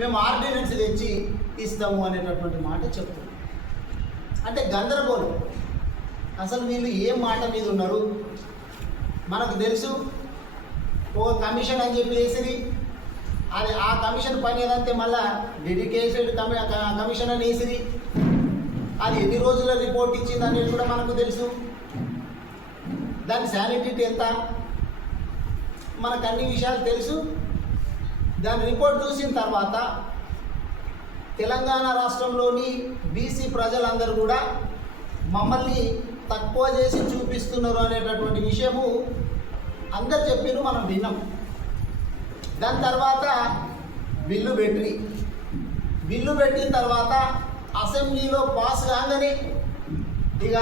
మేము ఆర్డినెన్స్ తెచ్చి ఇస్తాము అనేటటువంటి మాట చెప్తున్నాం అంటే గందరగోళం. అసలు వీళ్ళు ఏ మాట మీద ఉన్నారు? మనకు తెలుసు ఒక కమిషన్ అని చెప్పి వేసిరి అది ఆ కమిషన్ పని ఏదంటే మళ్ళా డెడికేటెడ్ కమి కమిషన్ అని వేసిరి అది ఎన్ని రోజుల రిపోర్ట్ ఇచ్చింది అనేది కూడా మనకు తెలుసు. దాని శానిటీ ఎంత? మనకు అన్ని విషయాలు తెలుసు. దాని రిపోర్ట్ చూసిన తర్వాత తెలంగాణ రాష్ట్రంలోని బీసీ ప్రజలందరూ కూడా మమ్మల్ని తక్కువ చేసి చూపిస్తున్నారు అనేటటువంటి విషయము అందరు చెప్పిన మనం విన్నాం. దాని తర్వాత బిల్లు పెట్టి బిల్లు పెట్టిన తర్వాత అసెంబ్లీలో పాస్ కాగానే ఇక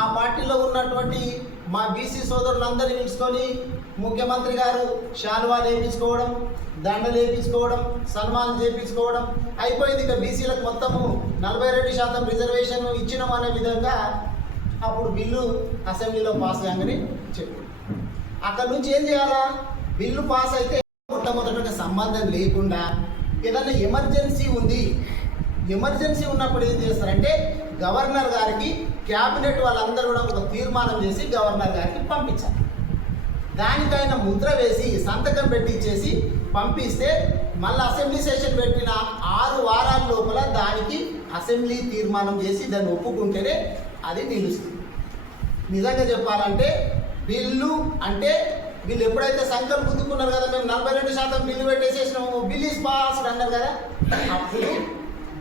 ఆ పార్టీలో ఉన్నటువంటి మా బీసీ సోదరులందరినీ పిలుచుకొని ముఖ్యమంత్రి గారు శాలువా లేపించుకోవడం దండలు వేయించుకోవడం సన్మానం చేయించుకోవడం అయిపోయింది. ఇక బీసీలకు మొత్తము నలభై రెండు శాతం రిజర్వేషన్ ఇచ్చినాం అనే విధంగా అప్పుడు బిల్లు అసెంబ్లీలో పాస్ కాగానే చెప్పి అక్కడ నుంచి ఏం చేయాలా? బిల్లు పాస్ అయితే మొట్టమొదటిగా సంబంధం లేకుండా ఏదైనా ఎమర్జెన్సీ ఉంది. ఎమర్జెన్సీ ఉన్నప్పుడు ఏం చేస్తారంటే గవర్నర్ గారికి క్యాబినెట్ వాళ్ళందరూ కూడా ఒక తీర్మానం చేసి గవర్నర్ గారికి పంపించాలి. దానికైన ముద్ర వేసి సంతకం పెట్టించేసి పంపిస్తే మళ్ళీ అసెంబ్లీ సెషన్ పెట్టిన ఆరు వారాల లోపల దానికి అసెంబ్లీ తీర్మానం చేసి దాన్ని ఒప్పుకుంటేనే అది నిలుస్తుంది. నిజంగా చెప్పాలంటే బిల్లు అంటే వీళ్ళు ఎప్పుడైతే సంఖ్యలు గుద్దుకున్నారు కదా మేము నలభై రెండు శాతం బిల్లు పెట్టేసేసినాము బిల్ ఇస్ పాస్డ్ అన్నారు కదా అప్పుడు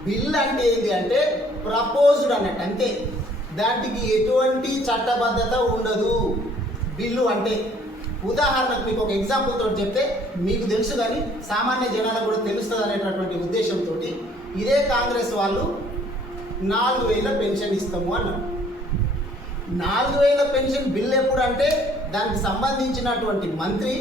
బిల్ అంటే ఏంటి అంటే ప్రపోజ్డ్ అన్నట్టు అంతే. దానికి ఎటువంటి చట్టబద్ధత ఉండదు బిల్లు అంటే. ఉదాహరణకు మీకు ఒక ఎగ్జాంపుల్ తోటి చెప్తే మీకు తెలుసు కానీ సామాన్య జనాలకు కూడా తెలుస్తుంది అనేటటువంటి ఉద్దేశంతో ఇదే కాంగ్రెస్ వాళ్ళు నాలుగు వేల పెన్షన్ ఇస్తాము అన్నారు. నాలుగు వేల పెన్షన్ బిల్ ఎప్పుడు అంటే దానికి సంబంధించినటువంటి మంత్రి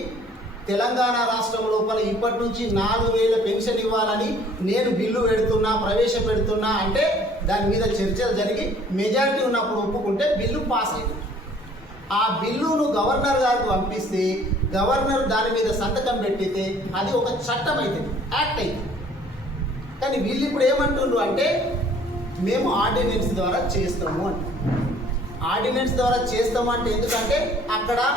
తెలంగాణ రాష్ట్రం లోపల ఇప్పటి నుంచి నాలుగు వేల పెన్షన్ ఇవ్వాలని నేను బిల్లు పెడుతున్నా ప్రవేశపెడుతున్నా అంటే దాని మీద చర్చలు జరిగి మెజారిటీ ఉన్నప్పుడు ఒప్పుకుంటే బిల్లు పాస్ అయింది ఆ బిల్లును గవర్నర్ గారికి పంపిస్తే గవర్నర్ దాని మీద సంతకం పెట్టితే అది ఒక చట్టం అవుతుంది యాక్ట్ అయింది కానీ వీళ్ళు ఇప్పుడు ఏమంటుండ్రు అంటే మేము ఆర్డినెన్స్ ద్వారా చేస్తాము అంటే ఆర్డినెన్స్ ద్వారా చేస్తామంటే ఎందుకంటే అక్కడ